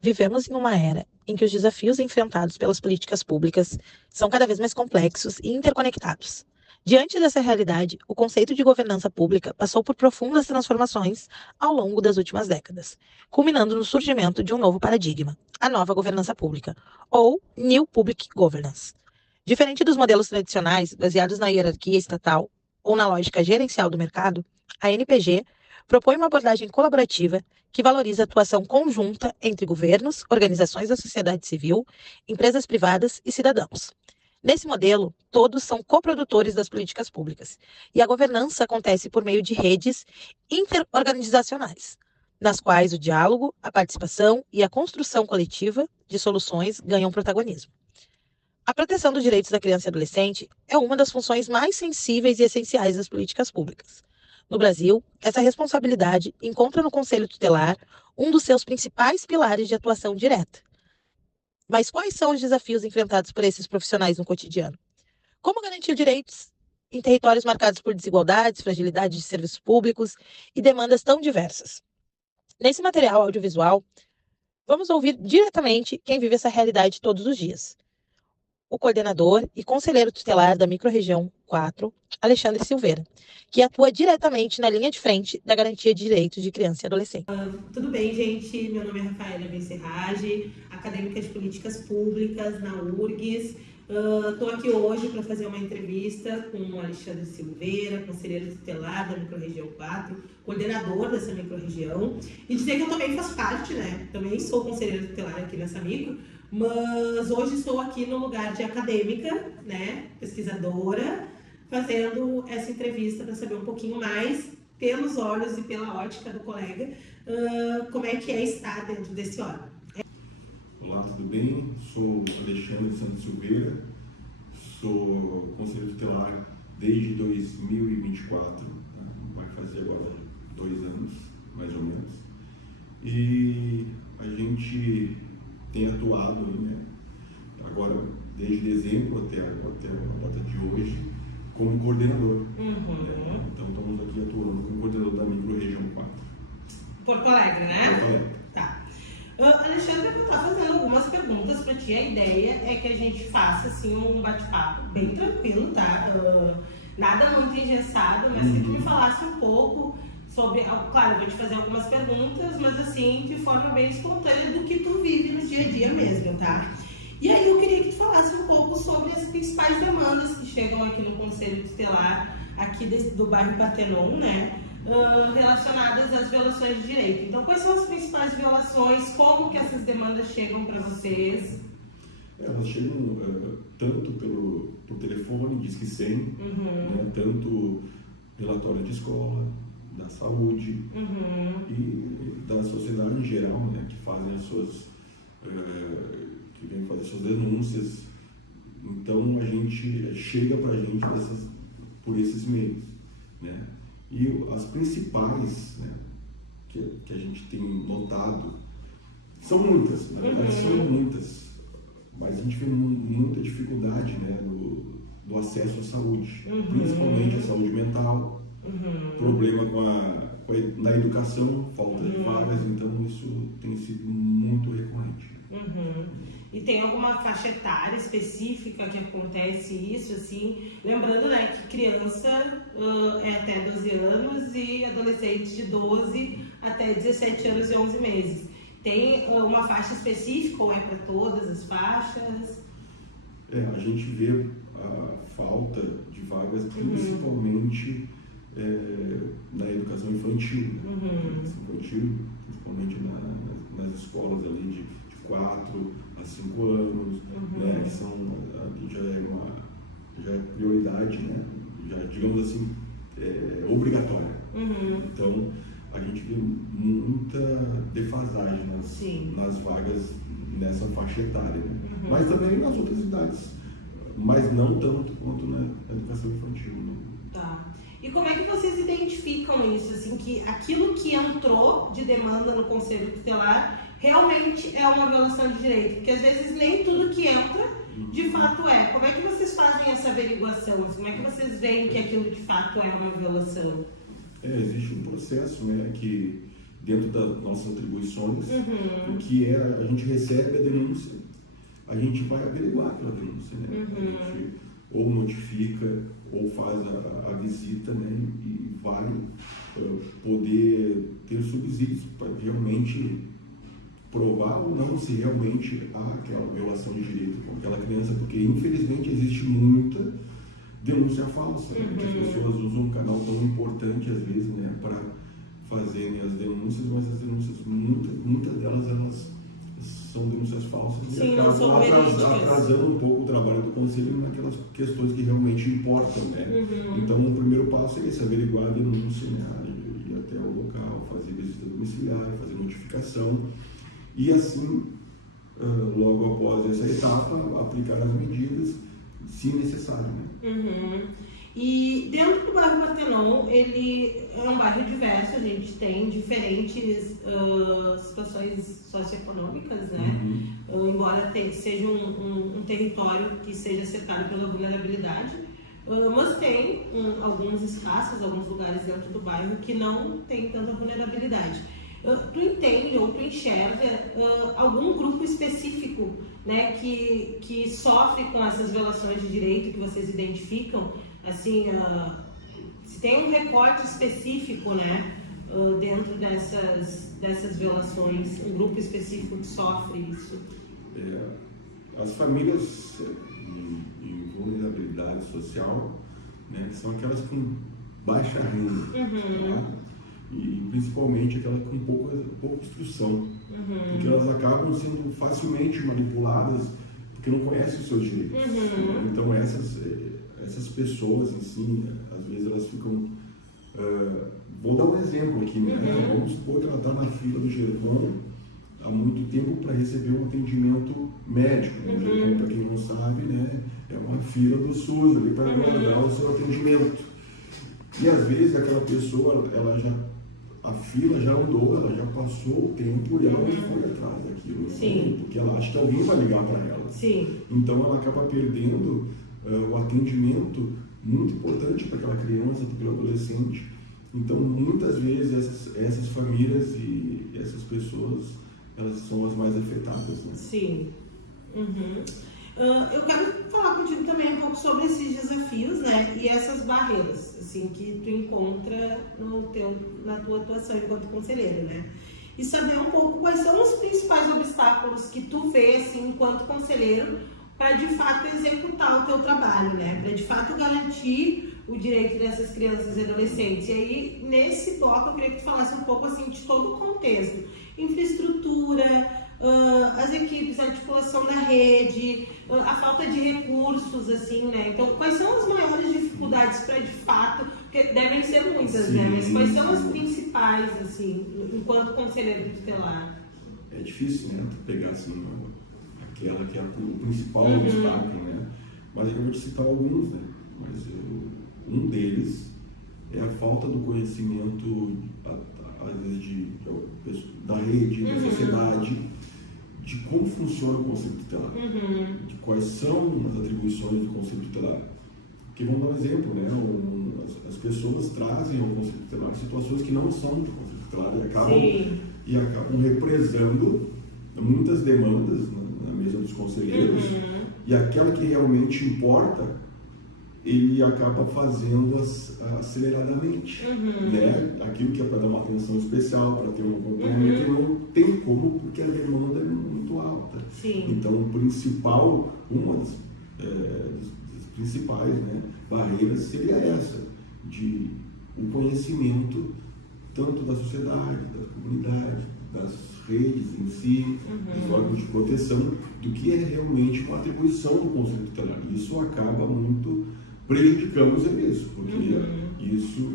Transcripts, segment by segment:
Vivemos em uma era em que os desafios enfrentados pelas políticas públicas são cada vez mais complexos e interconectados. Diante dessa realidade, o conceito de governança pública passou por profundas transformações ao longo das últimas décadas, culminando no surgimento de um novo paradigma, a nova governança pública, ou New Public Governance. Diferente dos modelos tradicionais, baseados na hierarquia estatal ou na lógica gerencial do mercado, a NPG propõe uma abordagem colaborativa que valoriza a atuação conjunta entre governos, organizações da sociedade civil, empresas privadas e cidadãos. Nesse modelo, todos são coprodutores das políticas públicas, e a governança acontece por meio de redes interorganizacionais, nas quais o diálogo, a participação e a construção coletiva de soluções ganham protagonismo. A proteção dos direitos da criança e adolescente é uma das funções mais sensíveis e essenciais das políticas públicas. No Brasil, essa responsabilidade encontra no Conselho Tutelar um dos seus principais pilares de atuação direta. Mas quais são os desafios enfrentados por esses profissionais no cotidiano? Como garantir direitos em territórios marcados por desigualdades, fragilidade de serviços públicos e demandas tão diversas? Nesse material audiovisual, vamos ouvir diretamente quem vive essa realidade todos os dias. O coordenador e conselheiro tutelar da Microrregião 4, Alexandre Silveira, que atua diretamente na linha de frente da garantia de direitos de criança e adolescente. Tudo bem, gente? Meu nome é Rafaela Benserrage, acadêmica de Políticas Públicas na URGS. Estou aqui hoje para fazer uma entrevista com o Alexandre Silveira, conselheiro tutelar da Microrregião 4, coordenador dessa microrregião, e dizer que eu também faço parte, né? Também sou conselheiro tutelar aqui nessa micro, mas hoje estou aqui no lugar de acadêmica, né? Pesquisadora, fazendo essa entrevista para saber um pouquinho mais, pelos olhos e pela ótica do colega, como é que é estar dentro desse órgão. Olá, tudo bem? Sou Alexandre Santos Silveira, sou conselheiro tutelar desde 2024, né? Vai fazer agora 2 anos, mais ou menos. E a gente tem atuado, né, agora desde dezembro até a data de hoje, como coordenador. Então estamos aqui atuando como coordenador da Microrregião 4. Porto Alegre, né? Porto Alegre. Tá. Alexandre, eu estar fazendo algumas perguntas para ti. A ideia é que a gente faça assim um bate-papo bem tranquilo, tá? Nada muito engessado, mas se tu me falasse um pouco sobre, claro, eu vou te fazer algumas perguntas, mas assim, de forma bem espontânea do que tu vive no dia a dia mesmo, tá? E aí eu queria que tu falasse um pouco sobre as principais demandas que chegam aqui no Conselho Tutelar, aqui do bairro Partenon, né? Relacionadas às violações de direito. Então, quais são as principais violações? Como que essas demandas chegam para vocês? Elas chegam tanto por telefone, Disque 100, né, tanto relatório de escola, da saúde e da sociedade em geral, né, que fazem as suas que vem fazer suas denúncias. Então a gente chega para a gente por esses meios, né? E as principais, né, que a gente tem notado são muitas, na verdade são muitas, mas a gente vê muita dificuldade, né, do acesso à saúde, principalmente a saúde mental, problema na educação, falta de vagas, então isso tem sido muito recorrente. E tem alguma faixa etária específica que acontece isso, assim? Lembrando, né, que criança é até 12 anos e adolescente de 12 até 17 anos e 11 meses. Tem uma faixa específica ou é para todas as faixas? A gente vê a falta de vagas principalmente na educação infantil, né? Educação infantil, principalmente nas escolas ali de 4 a 5 anos, né, que são, já é prioridade, né, já, digamos assim, obrigatória. Então, a gente vê muita defasagem nas vagas nessa faixa etária, né? Mas também nas outras idades, mas não tanto quanto na educação infantil, né? Tá. E como é que vocês identificam isso, assim, que aquilo que entrou de demanda no Conselho Tutelar realmente é uma violação de direito? Porque às vezes nem tudo que entra, de fato é. Como é que vocês fazem essa averiguação? Como é que vocês veem que aquilo de fato é uma violação? Existe um processo, né, que dentro das nossas atribuições, que é a gente recebe a denúncia, a gente vai averiguar aquela denúncia, né? A gente ou notifica ou faz a visita, né? E vai poder ter subsídios para realmente provar ou não se realmente há aquela violação de direito com aquela criança, porque infelizmente existe muita denúncia falsa, né? Que as pessoas usam um canal tão importante às vezes, né, para fazerem as denúncias, mas as denúncias, muitas delas elas são denúncias falsas e acabam atrasando um pouco o trabalho do conselho naquelas questões que realmente importam, né? Então o primeiro passo é esse, averiguar a denúncia, né? Ir até o local, fazer visita domiciliar, fazer notificação e assim, logo após essa etapa, aplicar as medidas se necessário, né? E dentro do bairro Partenon, ele é um bairro diverso, a gente tem diferentes situações socioeconômicas, né? Embora seja um território que seja cercado pela vulnerabilidade, mas tem alguns espaços, alguns lugares dentro do bairro que não tem tanta vulnerabilidade. Tu entende ou tu enxerga algum grupo específico, né, que sofre com essas violações de direito que vocês identificam? Assim, se tem um recorte específico, né, dentro dessas violações, um grupo específico que sofre isso? As famílias em vulnerabilidade social, né, que são aquelas com baixa renda, tá? E principalmente aquelas com pouca instrução, porque elas acabam sendo facilmente manipuladas porque não conhecem os seus direitos. Então essas pessoas, assim, às vezes elas ficam... vou dar um exemplo aqui, né? Vamos supor que ela está na fila do GERCOM há muito tempo para receber um atendimento médico. O GERCOM, para quem não sabe, né, é uma fila do SUS ali para aguardar o seu atendimento. E às vezes aquela pessoa, a fila já andou, ela já passou o tempo e ela não foi atrás daquilo, né? Porque ela acha que alguém vai ligar para ela. Então ela acaba perdendo o atendimento muito importante para aquela criança, para aquele adolescente. Então muitas vezes essas famílias e essas pessoas, elas são as mais afetadas, né? Eu quero falar contigo também um pouco sobre esses desafios, né, e essas barreiras, assim, que tu encontra na tua atuação enquanto conselheiro, né? E saber um pouco quais são os principais obstáculos que tu vê, assim, enquanto conselheiro, para de fato executar o teu trabalho, né? Para de fato garantir o direito dessas crianças e adolescentes. E aí, nesse bloco, eu queria que tu falasse um pouco, assim, de todo o contexto. Infraestrutura, as equipes, a articulação da rede, a falta de recursos, assim, né? Então, quais são as maiores dificuldades para, de fato, porque devem ser muitas, né? Mas quais são as principais, assim, enquanto conselheiro tutelar? É difícil, né? Tu pegar, assim, aquela que é o principal obstáculo, né? Mas eu vou te citar alguns, né? Mas um deles é a falta do conhecimento, às vezes, da rede, da sociedade, de como funciona o conceito tutelar, de quais são as atribuições do conceito tutelar. Porque vamos dar um exemplo, né? As pessoas trazem ao conceito tutelar situações que não são do conceito tutelar e acabam represando muitas demandas na mesa dos conselheiros, e aquela que realmente importa, ele acaba fazendo aceleradamente, né? Aquilo que é para dar uma atenção especial, para ter um acompanhamento, ele não tem como, porque a demanda é muito alta. Então, uma das principais, né, barreiras seria essa, de um conhecimento tanto da sociedade, da comunidade, das redes em si, dos órgãos de proteção, do que é realmente uma atribuição do conceito tutelar. Isso acaba muito prejudicando os serviços, porque isso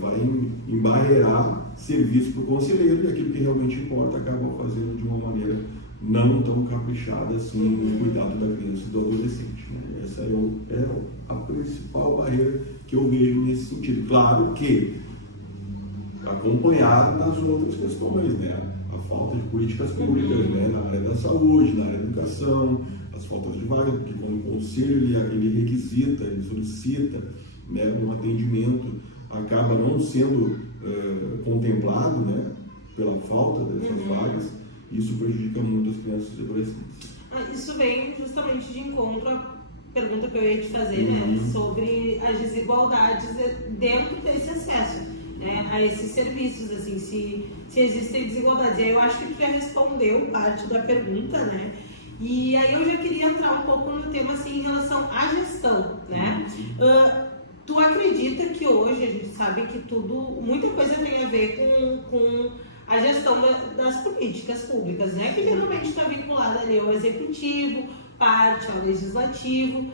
vai embarrear serviço para o conselheiro, e aquilo que realmente importa acaba fazendo de uma maneira não tão caprichada assim no cuidado da criança e do adolescente, né? Essa é a principal barreira que eu vejo nesse sentido. Claro que acompanhado nas outras questões, né? A falta de políticas públicas, né? Na área da saúde, na área da educação, as faltas de vaga, porque quando o conselho ele requisita, ele solicita, né, um atendimento, acaba não sendo contemplado, né? pela falta dessas vagas, isso prejudica muito as crianças e adolescentes. Isso vem justamente de encontro à pergunta que eu ia te fazer, né, sobre as desigualdades dentro desse acesso, né, a esses serviços, assim, se existem desigualdades. E aí eu acho que tu já respondeu parte da pergunta, né, e aí eu já queria entrar um pouco no tema, assim, em relação à gestão, né. Tu acredita que hoje, a gente sabe que muita coisa tem a ver com a gestão das políticas públicas, né? Que geralmente está vinculada ali ao executivo, parte ao legislativo.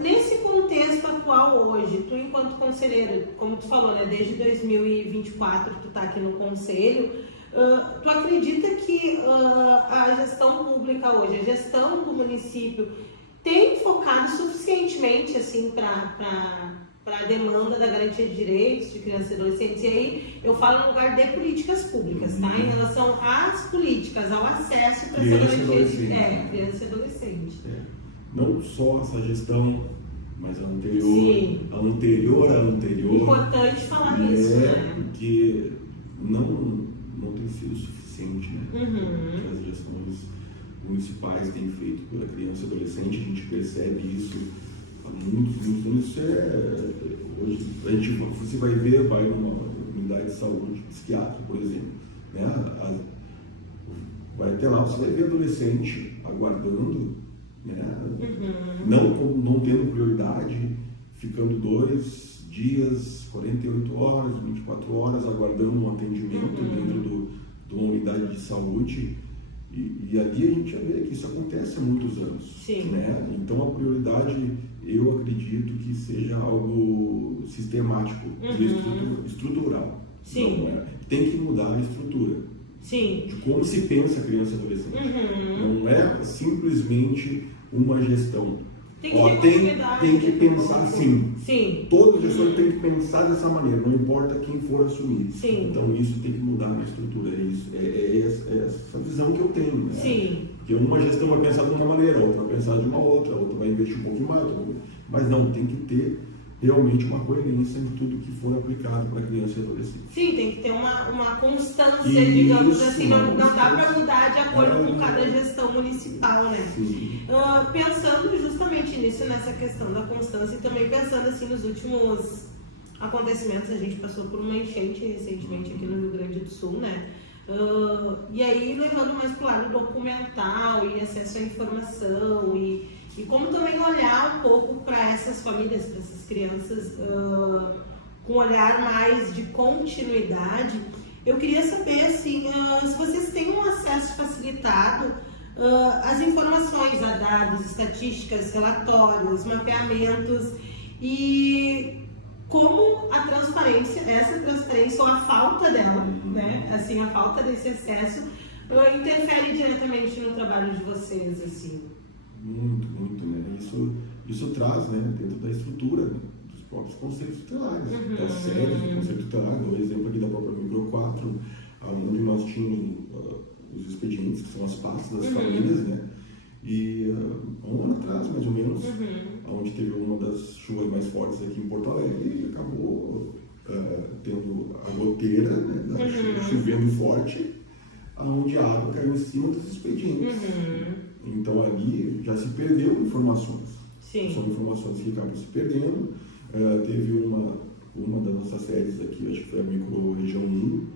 Nesse contexto atual hoje, tu enquanto conselheiro, como tu falou, né? Desde 2024 tu está aqui no conselho, tu acredita que a gestão pública hoje, a gestão do município, tem focado suficientemente assim para a demanda da garantia de direitos de crianças e adolescentes? E aí eu falo no lugar de políticas públicas, tá? Em relação às políticas, ao acesso para essa garantia de criança e adolescente. Não só essa gestão, mas a anterior. Importante falar isso, né? Porque não tem sido suficiente, né? Que as gestões municipais têm feito pela criança e adolescente, a gente percebe isso há muitos anos. Isso hoje você vai numa unidade de saúde psiquiátrica, por exemplo, né? Vai até lá, você vai ver adolescente aguardando, né? Não tendo prioridade, ficando 2 dias, 48 horas, 24 horas, aguardando um atendimento dentro de uma unidade de saúde. E ali a gente já vê que isso acontece há muitos anos. Né? Então a prioridade, eu acredito que seja algo sistemático, estrutural. Não tem que mudar a estrutura de como se pensa a criança e adolescente. Não é simplesmente uma gestão. Tem que pensar assim. Todo gestor tem que pensar dessa maneira, não importa quem for assumir. Então isso tem que mudar na estrutura. É essa visão que eu tenho. Né? Porque uma gestão vai pensar de uma maneira, a outra vai pensar de uma outra vai investir um pouquinho mais, mas não, tem que ter realmente uma coerência em tudo que for aplicado para criança e adolescente. Tem que ter uma constância, digamos assim, não dá para mudar de acordo com cada gestão municipal, né? Pensando justamente nisso, nessa questão da constância, e também pensando assim nos últimos acontecimentos, a gente passou por uma enchente recentemente aqui no Rio Grande do Sul, né? E aí levando mais para o lado documental e acesso à informação e como também olhar um pouco para essas famílias, para essas crianças, com um olhar mais de continuidade. Eu queria saber assim, se vocês têm um acesso facilitado às informações, a dados, estatísticas, relatórios, mapeamentos, e como a transparência, essa transparência ou a falta dela, né? Assim, a falta desse acesso interfere diretamente no trabalho de vocês, assim. Muito, né? Isso traz, né, dentro da estrutura dos próprios conselhos tutelares, das sedes do conselho tutelar, o exemplo aqui da própria Micro 4, onde nós tínhamos os expedientes, que são as pastas das famílias, né? E há um ano atrás, mais ou menos, onde teve uma das chuvas mais fortes aqui em Porto Alegre, e acabou tendo a goteira, né, chovendo forte, onde a água caiu em cima dos expedientes. Então ali já se perdeu informações. São informações que acabam se perdendo. Teve uma das nossas sedes aqui, acho que foi a micro-região 1,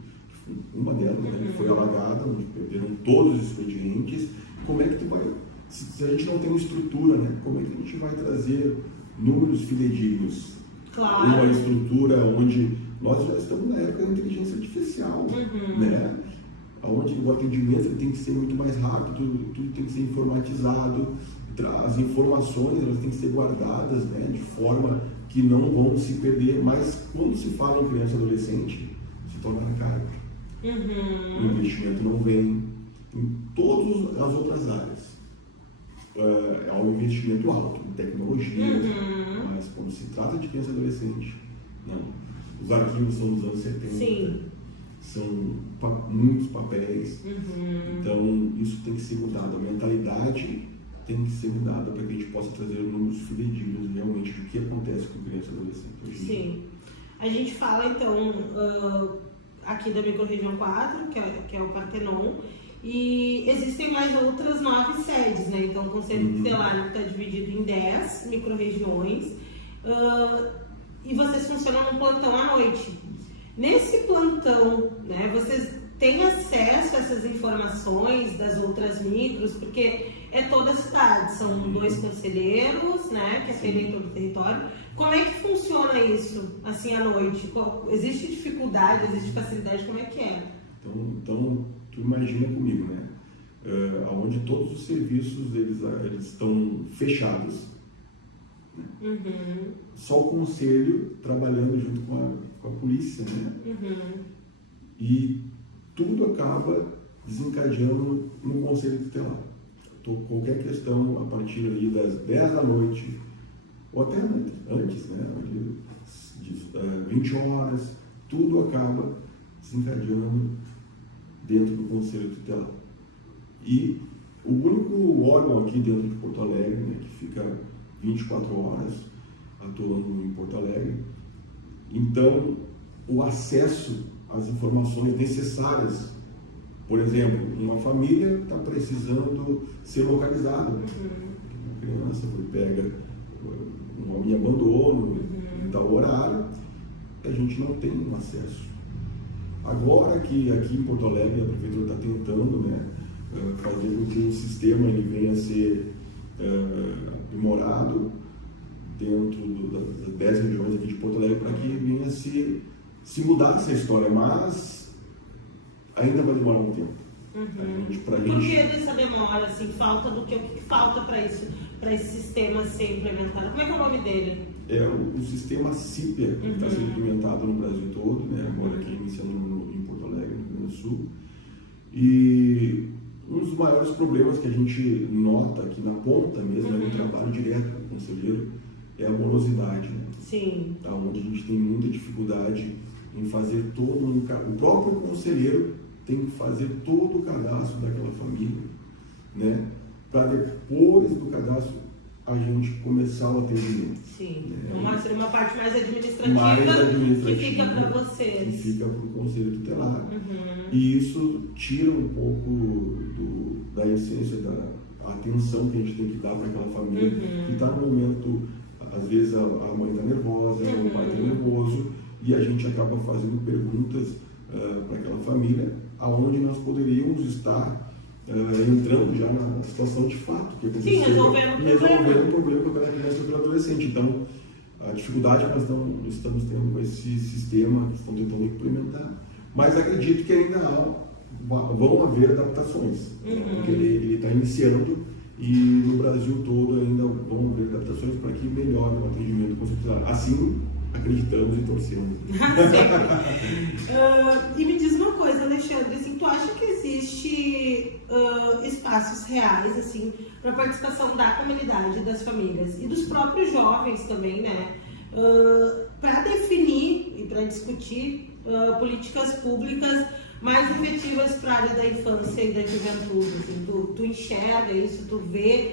uma delas, né, que foi alagada, onde perderam todos os expedientes. Como é que tu vai, se a gente não tem uma estrutura, né, como é que a gente vai trazer números fidedignos? Uma estrutura onde nós já estamos na época da inteligência artificial, né? Onde o atendimento ele tem que ser muito mais rápido, tudo tem que ser informatizado, as informações elas têm que ser guardadas, né, de forma que não vão se perder, mas quando se fala em criança e adolescente, se torna caro. O investimento não vem em todas as outras áreas. É um investimento alto em tecnologia, mas quando se trata de criança e adolescente, não. Os arquivos são dos anos 70. São muitos papéis, então isso tem que ser mudado, a mentalidade tem que ser mudada para que a gente possa trazer números fidedignos realmente do que acontece com criança e adolescente hoje em dia. A gente fala então, aqui da microrregião 4, que é o Partenon, e existem mais outras 9 sedes, né? Então o Conselho Tutelar está dividido em 10 microrregiões, e vocês funcionam num plantão à noite. Nesse plantão, né, vocês têm acesso a essas informações das outras micros, porque é toda a cidade, são 2 conselheiros, né, que atendem todo o território. Como é que funciona isso, assim, à noite? Existe dificuldade, existe facilidade, como é que é? Então tu imagina comigo, né, onde todos os serviços eles estão fechados, né? Só o conselho trabalhando junto com a polícia, né? E tudo acaba desencadeando no conselho tutelar. Então, qualquer questão a partir ali das 10 da noite, ou até antes, né? De 20 horas, tudo acaba desencadeando dentro do conselho tutelar. E o único órgão aqui dentro de Porto Alegre, né, que fica 24 horas atuando em Porto Alegre, então o acesso às informações necessárias, por exemplo, uma família está precisando ser localizada, uma criança foi pega em abandono, em tal horário, a gente não tem um acesso. Agora que aqui em Porto Alegre a prefeitura está tentando, né, fazer com que o sistema ele venha a ser aprimorado dentro das 10 regiões aqui de Porto Alegre para que venha se mudar essa história, mas ainda vai demorar um tempo. Por que dessa demora, assim, falta do que? O que falta para isso, para esse sistema ser implementado? Como é que é o nome dele? É o sistema CIPIA, que está sendo implementado no Brasil todo, né? Agora aqui iniciando em Porto Alegre, no Rio Grande do Sul. E um dos maiores problemas que a gente nota aqui na ponta mesmo, no trabalho direto com o conselheiro, é a morosidade, né? Sim. Tá, onde a gente tem muita dificuldade em fazer todo o próprio conselheiro tem que fazer todo o cadastro daquela família, né? Para depois do cadastro a gente começar o atendimento. Sim. Né? Seria uma parte mais administrativa, que fica para vocês. Que fica para o conselho tutelar. E isso tira um pouco da essência da atenção que a gente tem que dar para aquela família que está no momento, às vezes a mãe está nervosa, o pai está nervoso, e a gente acaba fazendo perguntas para aquela família, aonde nós poderíamos estar entrando já na situação de fato que aconteceu, resolvendo o problema com aquela criança ou aquele adolescente. Então, a dificuldade que nós estamos tendo com esse sistema que estão tentando implementar, mas acredito que ainda vão haver adaptações, porque ele está iniciando e no Brasil todo ainda vão haver adaptações para que melhore o atendimento consultório. Assim, acreditamos e torcemos. E me diz uma coisa, Alexandre, assim, tu acha que existe espaços reais, assim, para participação da comunidade, das famílias e dos próprios jovens também, né, para definir e para discutir políticas públicas mais efetivas para a área da infância e da juventude? Assim, tu enxerga isso, tu vê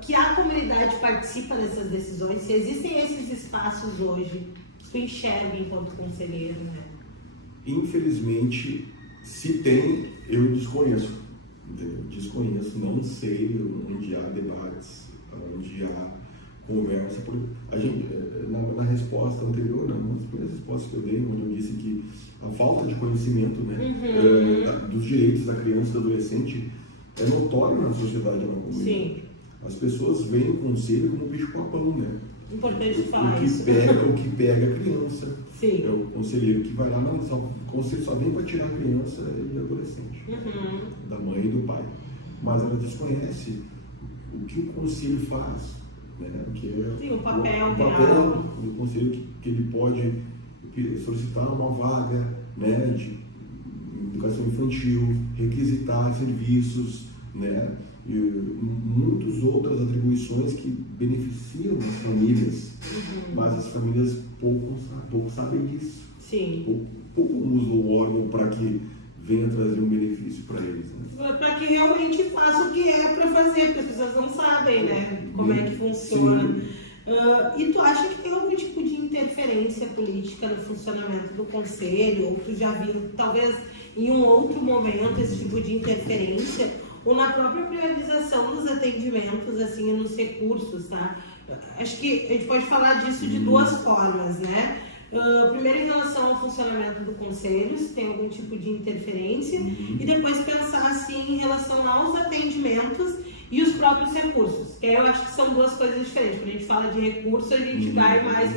que a comunidade participa dessas decisões? Se existem esses espaços hoje, tu enxerga enquanto conselheiro, né? Infelizmente, se tem, eu desconheço. Desconheço, não sei onde há debates, onde há conversa. A gente, na resposta anterior, uma das primeiras respostas que eu dei, onde eu disse que a falta de conhecimento, né, dos direitos da criança e do adolescente é notório na sociedade, na comunidade. Sim. As pessoas veem o conselho como um bicho-papão, né? Importante falar isso. O que pega a criança. Sim. É o conselheiro que vai lá, não, o conselho só vem para tirar a criança e adolescente, da mãe e do pai. Mas ela desconhece o que o conselho faz, né? Que é sim, o papel do conselho que ele pode solicitar uma vaga, né, de educação infantil, requisitar serviços, né, e muitas outras atribuições que beneficiam as famílias, mas as famílias pouco sabem disso. Sim. Pouco usam o órgão para que venha trazer um benefício para eles. Né? Para que realmente faça o que é para fazer, porque as pessoas não sabem, né, como é que funciona. E tu acha que tem algum tipo de interferência política no funcionamento do conselho? Ou tu já viu, talvez em um outro momento, esse tipo de interferência? Ou na própria priorização dos atendimentos, assim, nos recursos, tá? Acho que a gente pode falar disso de duas formas, né? Primeiro, em relação ao funcionamento do conselho, se tem algum tipo de interferência, e depois pensar, assim, em relação aos atendimentos e os próprios recursos. Que eu acho que são duas coisas diferentes. Quando a gente fala de recurso, a gente vai mais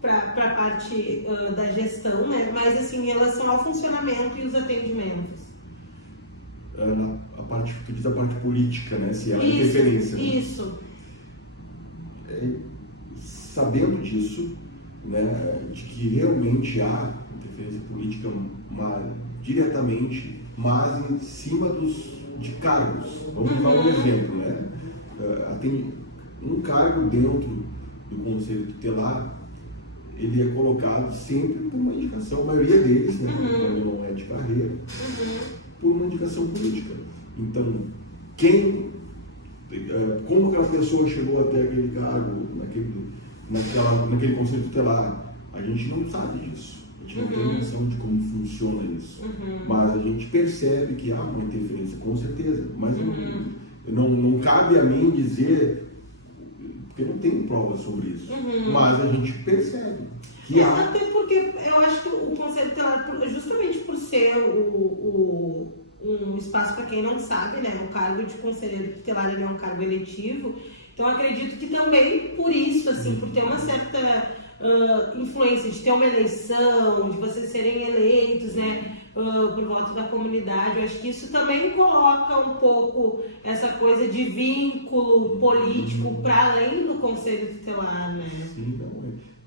para a parte da gestão, né? Mas, assim, em relação ao funcionamento e os atendimentos. A parte, tu diz a parte política, né? Se há interferência. Isso. Né? Sabendo disso, né, de que realmente há interferência política diretamente, mas em cima de cargos. Vamos dar um exemplo, né? Tem um cargo dentro do Conselho Tutelar, ele é colocado sempre por uma indicação, a maioria deles, né, quando não é de carreira, por uma indicação política. Então, como aquela pessoa chegou até aquele cargo, naquele Conselho Tutelar, a gente não sabe disso. A gente não tem noção de como funciona isso. Mas a gente percebe que há uma interferência, com certeza. Mas não cabe a mim dizer, porque não tenho provas sobre isso. Mas a gente percebe que há. Até porque eu acho que o Conselho Tutelar, justamente por ser um espaço, para quem não sabe, né, o cargo de conselheiro tutelar ele é um cargo eletivo. Então, acredito que também por isso, assim, por ter uma certa influência de ter uma eleição, de vocês serem eleitos, né, por voto da comunidade, eu acho que isso também coloca um pouco essa coisa de vínculo político para além do Conselho Tutelar, né? Sim,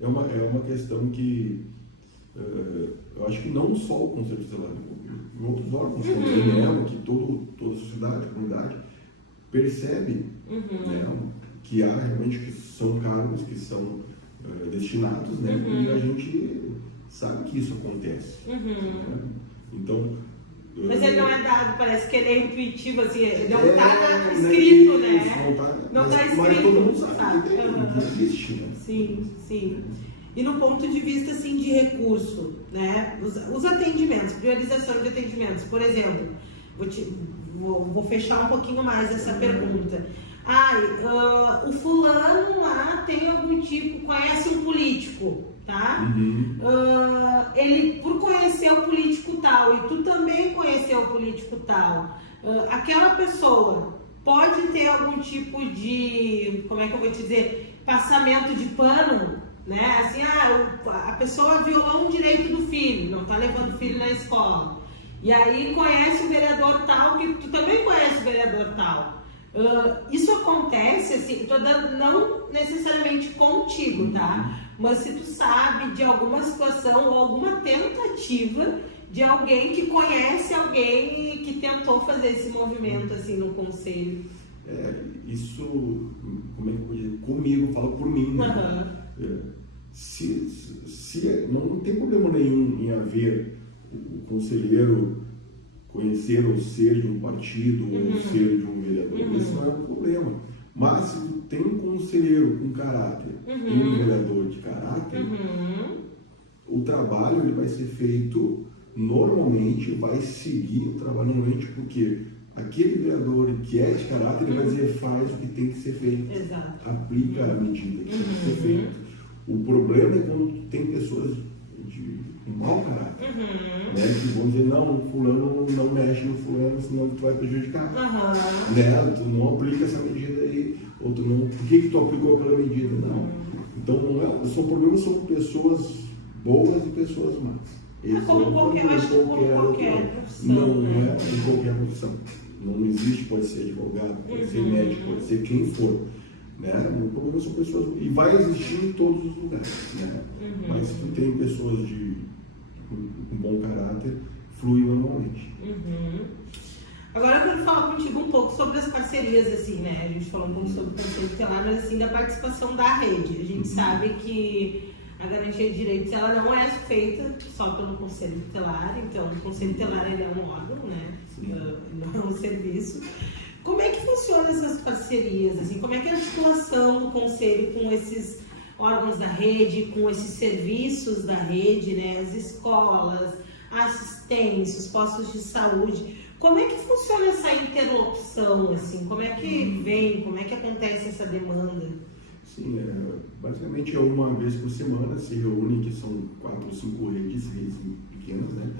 não, é uma questão que eu acho que não só o Conselho Tutelar, outros órgãos, como o INEM, que toda a sociedade, a comunidade percebe, né, que há realmente que são cargos que são destinados, né, e a gente sabe que isso acontece. Né? Então, mas ele não é dado, parece que ele é intuitivo, assim, não está escrito, né? Não está escrito. Mas todo mundo sabe que existe, né? Sim, sim. E no ponto de vista, assim, de recurso, né? Os atendimentos, priorização de atendimentos, por exemplo, vou fechar um pouquinho mais essa pergunta. O fulano lá tem algum tipo, conhece um político, tá? Ele, por conhecer o político tal, e tu também conheceu o político tal, aquela pessoa pode ter algum tipo de, como é que eu vou te dizer, passamento de pano, né? Assim, a pessoa violou um direito do filho, não tá levando o filho na escola, e aí conhece o vereador tal, que tu também conhece o vereador tal. Isso acontece, assim, tô dando, não necessariamente contigo, tá? Mas se tu sabe de alguma situação ou alguma tentativa de alguém que conhece alguém que tentou fazer esse movimento, assim, no conselho. Isso, como é que eu vou dizer? Comigo, falo por mim, né? Se não tem problema nenhum em haver o conselheiro conhecer ou ser de um partido ou ser de um vereador, esse não é um problema. Mas se tem um conselheiro com caráter e um vereador de caráter, o trabalho ele vai ser feito normalmente, vai seguir o trabalho normalmente, porque aquele vereador que é de caráter, ele vai dizer, faz o que tem que ser feito. Exato. Aplica a medida que tem que ser feita. O problema é quando tem pessoas com mau caráter, né, que vão dizer, não, o fulano não mexe no fulano, senão tu vai prejudicar. Né? Tu não aplica essa medida aí, ou tu não, por que tu aplicou aquela medida? Não. Então, não é, são problemas são pessoas boas e pessoas más. Como qualquer profissão. Não é em qualquer profissão. Não existe, pode ser advogado, pode ser médico, pode ser quem for. Né? O problema são pessoas, e vai existir em todos os lugares, né? Mas se tu tem pessoas com bom caráter, flui normalmente. Agora eu quero falar contigo um pouco sobre as parcerias, assim, né? A gente falou um pouco sobre o Conselho Tutelar, mas assim, da participação da rede. A gente sabe que a garantia de direitos, ela não é feita só pelo Conselho Tutelar, então o Conselho Tutelar ele é um órgão, né? Não é um serviço. Como é que funciona funcionam essas parcerias? Assim, como é que é a articulação do Conselho com esses órgãos da rede, com esses serviços da rede, né? As escolas, a assistência, os postos de saúde? Como é que funciona essa interlocução? Assim? Como é que vem, como é que acontece essa demanda? Sim, basicamente é uma vez por semana se reúnem, que são 4 ou 5 redes pequenas, né?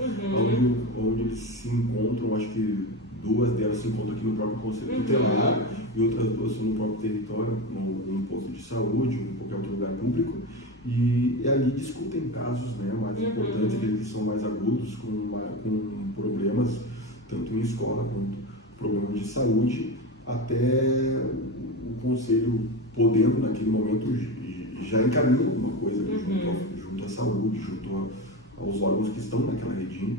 Onde eles se encontram, acho que 2 delas se encontram aqui no próprio Conselho Tutelar e outras 2 são no próprio território, num posto de saúde, em qualquer outro lugar público, e ali discutem casos, né, mais importantes, aqueles que são mais agudos, com problemas tanto em escola quanto problemas de saúde, até o Conselho podendo, naquele momento, já encaminhar alguma coisa junto à saúde, junto aos órgãos que estão naquela redinha,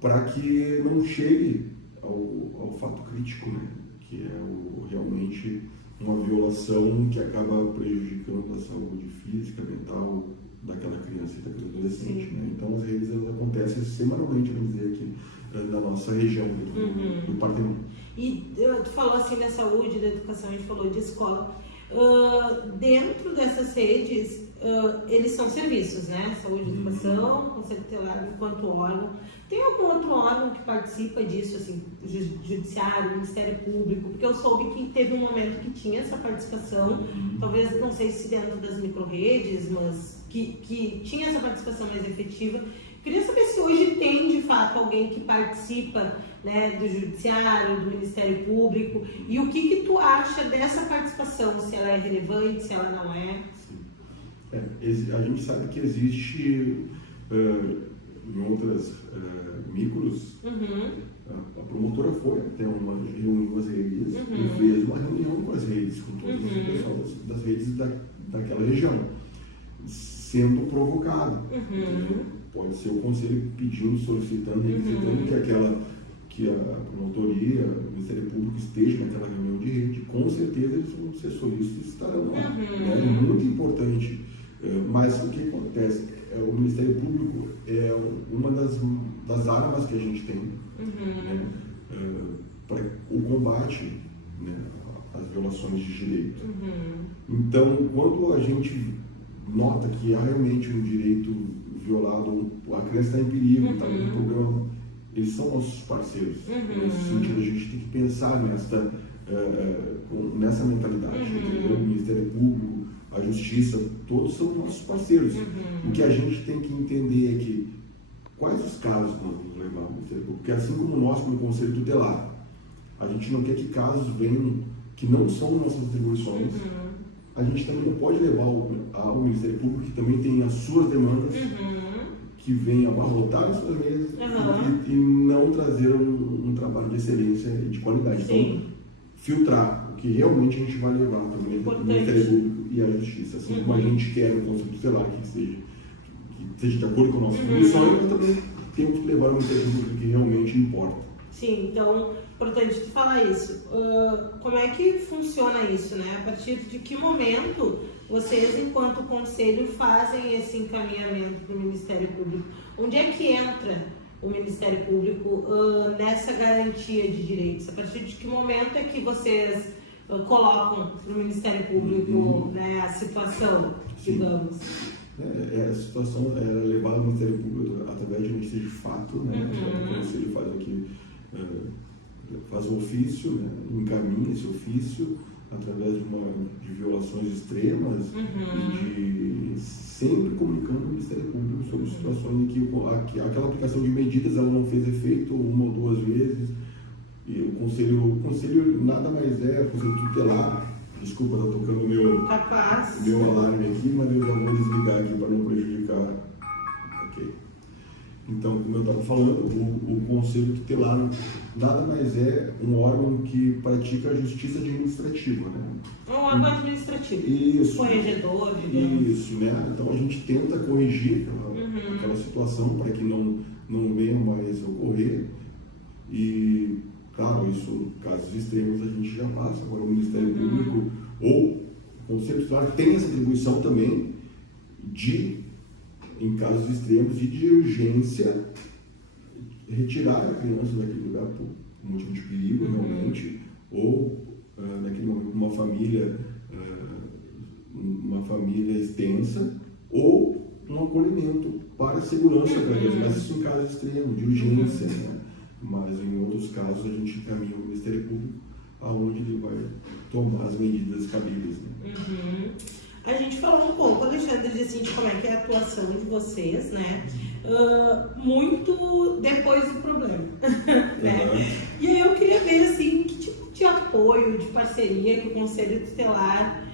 para que não chegue ao fato crítico, né? Que é realmente uma violação que acaba prejudicando a saúde física, mental daquela criança e daquele adolescente. Né? Então, as redes elas acontecem semanalmente, vamos dizer, aqui na nossa região, do Partenon. E tu falou assim da saúde, da educação, a gente falou de escola. Dentro dessas redes, eles são serviços, né? Saúde, educação, Conselho Tutelar enquanto órgão. Tem algum outro órgão que participa disso, assim, Judiciário, Ministério Público? Porque eu soube que teve um momento que tinha essa participação, talvez, não sei se dentro das micro-redes, mas que tinha essa participação mais efetiva. Queria saber se hoje tem, de fato, alguém que participa, né, do Judiciário, do Ministério Público, e o que tu acha dessa participação, se ela é relevante, se ela não é? A gente sabe que existe, em outras micros, a promotora foi até reuniu as redes e fez uma reunião com as redes, com todo o pessoal das redes daquela região, sendo provocado. Pode ser o Conselho pedindo, solicitando, requisitando que a promotoria, o Ministério Público esteja naquela reunião de rede. Com certeza eles vão ser solícitos e estarão lá. É muito importante. Mas o que acontece? O Ministério Público é uma das armas que a gente tem, né, para o combate, né, às violações de direito. Então, quando a gente nota que há realmente um direito violado, a criança está em perigo, está com problema, eles são nossos parceiros. Nesse sentido, a gente tem que pensar nessa mentalidade. O Ministério Público, a Justiça, todos são nossos parceiros. O que a gente tem que entender é que quais os casos nós vamos levar ao Ministério Público, porque assim como nós, como Conselho Tutelar, a gente não quer que casos venham que não são nossas atribuições. A gente também não pode levar ao Ministério Público, que também tem as suas demandas, que vem abarrotar as suas mesas e não trazer um trabalho de excelência e de qualidade. Então, filtrar o que realmente a gente vai levar também ao Ministério Público e à Justiça. Assim como a gente quer no Conselho Tutelar que seja de acordo com a nossa atribuição, nós também temos que levar o Ministério Público que realmente importa. Sim, então, importante tu falar isso. Como é que funciona isso, né? A partir de que momento vocês, enquanto conselho, fazem esse encaminhamento para o Ministério Público? Onde é que entra o Ministério Público nessa garantia de direitos? A partir de que momento é que vocês colocam para o Ministério Público, né, a situação, digamos? A situação é levada ao Ministério Público através de notícia de fato, né? O Conselho faz aqui, faz o ofício, né? Encaminha esse ofício através de violações extremas e sempre comunicando ao Ministério Público sobre situações em que aquela aplicação de medidas ela não fez efeito 1 ou 2 vezes. E o conselho nada mais é, o Conselho Tutelar. Desculpa, está tocando o meu alarme aqui, mas eu já vou desligar aqui para não prejudicar. Ok. Então, como eu estava falando, o Conselho Tutelar nada mais é um órgão que pratica a justiça administrativa, né? Um órgão administrativo. Isso. Corregedor, digamos. Isso, né? Então a gente tenta corrigir aquela situação para que não venha mais ocorrer. E, claro, isso, casos extremos, a gente já passa. Agora, o Ministério Público ou o Conselho Tutelar tem essa atribuição também em casos extremos e de urgência, retirar a criança daquele lugar por motivo de perigo, realmente, ou naquele momento, uma família extensa, ou um acolhimento para a segurança para eles, mas isso em casos extremos, de urgência, né? Mas em outros casos a gente encaminha o Ministério Público aonde ele vai tomar as medidas cabíveis. Né? A gente falou um pouco, Alexandre, assim, de como é que é a atuação de vocês, né? Muito depois do problema. Né? E aí eu queria ver, assim, que tipo de apoio, de parceria que o Conselho Tutelar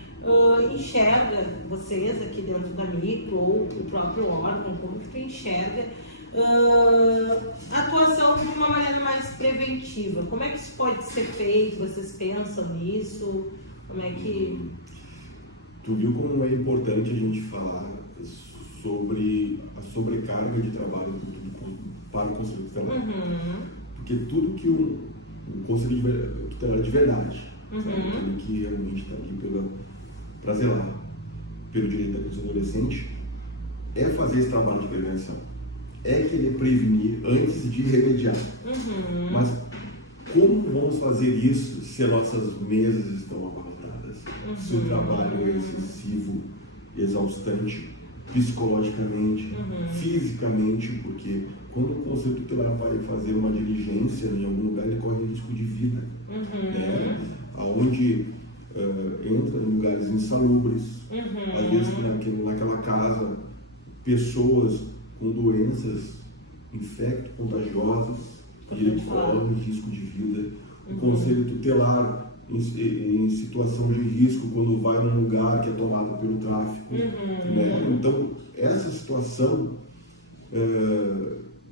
enxerga vocês aqui dentro da micro, ou o próprio órgão, como que tu enxerga a atuação de uma maneira mais preventiva? Como é que isso pode ser feito? Vocês pensam nisso? Como é que... Tu viu como é importante a gente falar sobre a sobrecarga de trabalho para o Conselho Tutelar. Porque tudo que o Conselho Tutelar de verdade, sabe, que realmente está aqui para zelar pelo direito da criança e do adolescente, é fazer esse trabalho de prevenção, é querer prevenir antes de remediar. Mas como vamos fazer isso se as nossas mesas estão abarrotadas, se o trabalho é excessivo, exaustante, psicologicamente, fisicamente, porque quando o Conselho Tutelar vai fazer uma diligência em algum lugar, ele corre risco de vida, né? Onde entra em lugares insalubres, às vezes naquela casa, pessoas com doenças infecto-contagiosas, ele corre risco de vida. O Conselho Tutelar em situação de risco quando vai num lugar que é tomado pelo tráfico. Né? Então, essa situação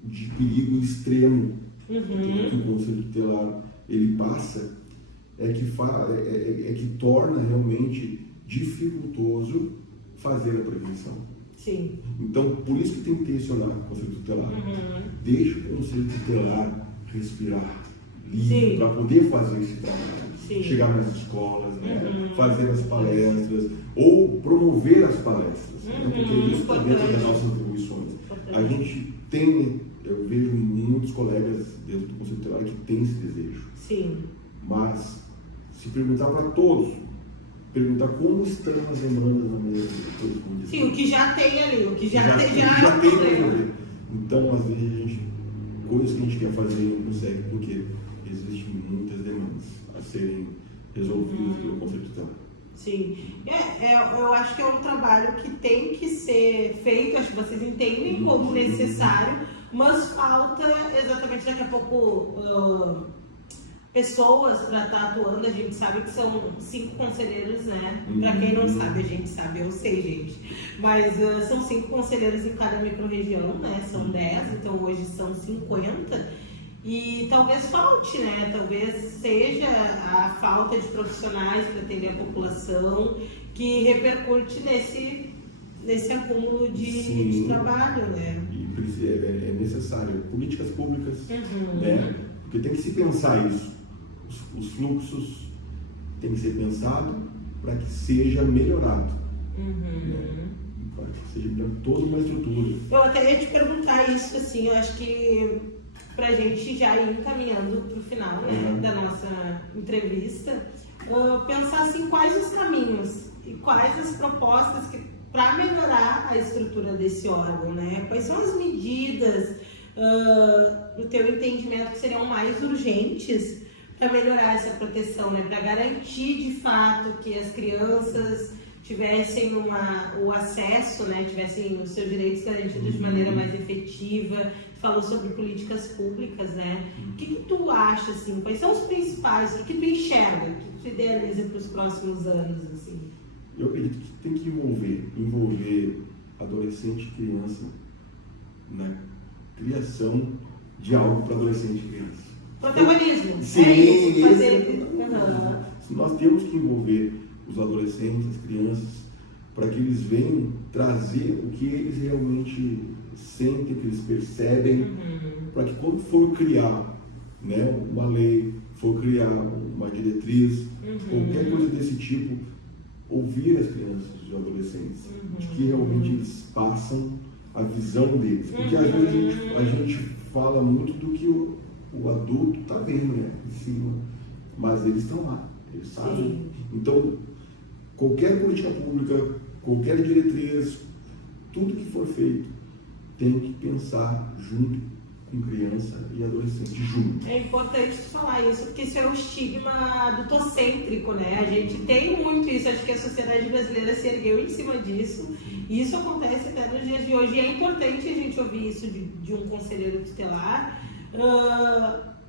de perigo extremo que o Conselho Tutelar ele passa é que torna realmente dificultoso fazer a prevenção. Sim. Então, por isso que tem que tensionar o Conselho Tutelar. Deixa o Conselho Tutelar respirar livre para poder fazer esse trabalho. Chegar nas escolas, né? Fazer as palestras, ou promover as palestras, né? Porque isso está dentro das nossas atribuições. A gente tem, eu vejo muitos colegas dentro do Conselho Tutelar que têm esse desejo. Sim. Mas, se perguntar para todos, perguntar como estão as demandas na mesa, sim, o que já tem ali, o que já tem ali. Então, às vezes, coisas que a gente quer fazer não consegue, porque existem muitas demandas a serem resolvidas pelo Conselho Tutelar. Sim, eu acho que é um trabalho que tem que ser feito, acho que vocês entendem como necessário, mas falta exatamente daqui a pouco pessoas para estar atuando. A gente sabe que são 5 conselheiros, né? Para quem não sabe, a gente sabe, eu sei, gente. Mas são 5 conselheiros em cada micro-região, né? São 10, então hoje são 50. E talvez falte, né? Talvez seja a falta de profissionais para atender a população que repercute nesse acúmulo de trabalho, né? E é necessário políticas públicas, né? Porque tem que se pensar isso. Os fluxos têm que ser pensados para que seja melhorado. Né? Para que seja toda uma estrutura. Eu até ia te perguntar isso, assim, eu acho que para a gente já ir encaminhando para o final, né, da nossa entrevista, pensar assim, quais os caminhos e quais as propostas para melhorar a estrutura desse órgão, né? Quais são as medidas, no teu entendimento, que seriam mais urgentes para melhorar essa proteção, né? Para garantir de fato que as crianças tivessem o acesso, né? Tivessem os seus direitos garantidos de maneira mais efetiva. Tu falou sobre políticas públicas, né? O que tu acha, assim? Quais são os principais? O que tu enxerga? O que tu idealiza para os próximos anos, assim? Eu acredito que tem que envolver adolescente e criança na criação de algo para adolescente e criança. Protagonismo. Sim, nós temos que envolver os adolescentes, as crianças, para que eles venham trazer o que eles realmente sentem, que eles percebem, para que quando for criar, né, uma lei, for criar uma diretriz, qualquer coisa desse tipo, ouvir as crianças e os adolescentes, de que realmente eles passam a visão deles. Porque às vezes a gente fala muito do que o adulto está vendo, né, em cima, mas eles estão lá. Eles sabem. Então, qualquer política pública, qualquer diretriz, tudo que for feito tem que pensar junto com criança e adolescente, junto. É importante falar isso, porque isso é o estigma do tocêntrico, né? A gente tem muito isso, acho que a sociedade brasileira se ergueu em cima disso, e isso acontece até nos dias de hoje, e é importante a gente ouvir isso de um conselheiro tutelar,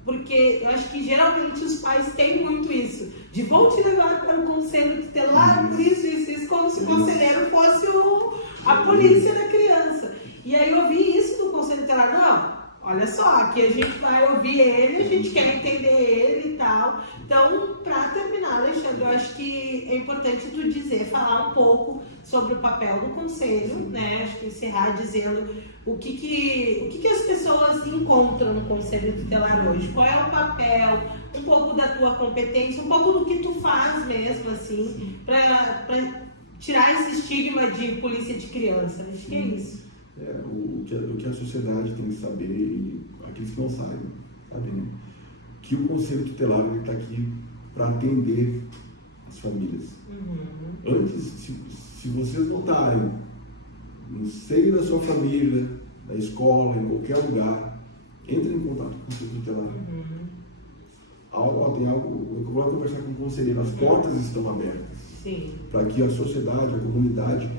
porque eu acho que geralmente os pais têm muito isso, de vão te levar para o conselho tutelar, por isso, como se o conselheiro fosse a polícia da criança. E aí eu ouvi isso do conselho tutelar, não, olha só, aqui a gente vai ouvir ele, a gente quer entender ele e tal. Então, para terminar, Alexandre, eu acho que é importante tu falar um pouco sobre o papel do conselho, né? Acho que encerrar dizendo o que as pessoas encontram no conselho tutelar hoje. Qual é o papel, um pouco da tua competência, um pouco do que tu faz mesmo, assim, para tirar esse estigma de polícia de criança. Acho que é isso. O que a sociedade tem que saber, e aqueles que não sabem, né? Que o Conselho Tutelar está aqui para atender as famílias. Antes, se vocês notarem, no seio da sua família, da escola, em qualquer lugar, entre em contato com o Conselho Tutelar. Tem algo, eu vou lá conversar com o conselheiro, as portas estão abertas para que a sociedade, a comunidade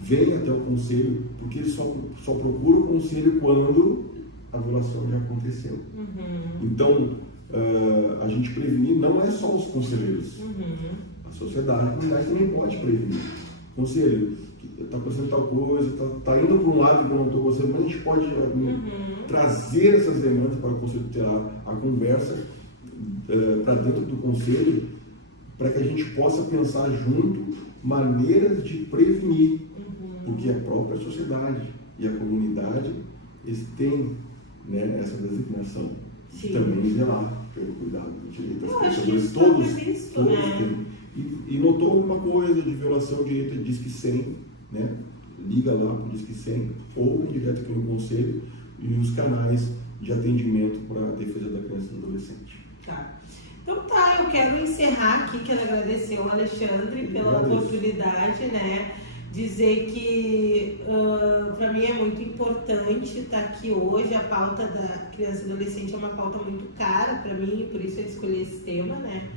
venha até o conselho, porque eles só procuram o conselho quando a violação já aconteceu. Então, a gente prevenir não é só os conselheiros. A sociedade, a comunidade também pode prevenir. Conselho, está acontecendo tal coisa, está indo para um lado que eu não estou gostando, mas a gente pode trazer essas demandas para o conselho tutelar, a conversa para dentro do conselho, para que a gente possa pensar junto maneiras de prevenir. Porque a própria sociedade e a comunidade, eles têm, né, essa designação de também zelar pelo cuidado do direito às pessoas. Todos têm. E notou alguma coisa de violação do direito, diz que 100, né? Liga lá para o Disque 100 ou direto aqui no conselho e os canais de atendimento para a defesa da criança e do adolescente. Tá. Então tá, eu quero encerrar aqui, quero agradecer ao Alexandre pela oportunidade, né? Dizer que para mim é muito importante estar aqui hoje. A pauta da criança e adolescente é uma pauta muito cara para mim, por isso eu escolhi esse tema, né?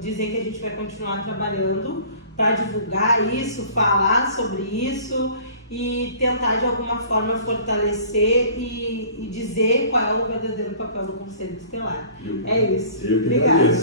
Dizer que a gente vai continuar trabalhando para divulgar isso, falar sobre isso e tentar de alguma forma fortalecer e dizer qual é o verdadeiro papel do Conselho Tutelar. É isso. Eu que Obrigada. agradeço.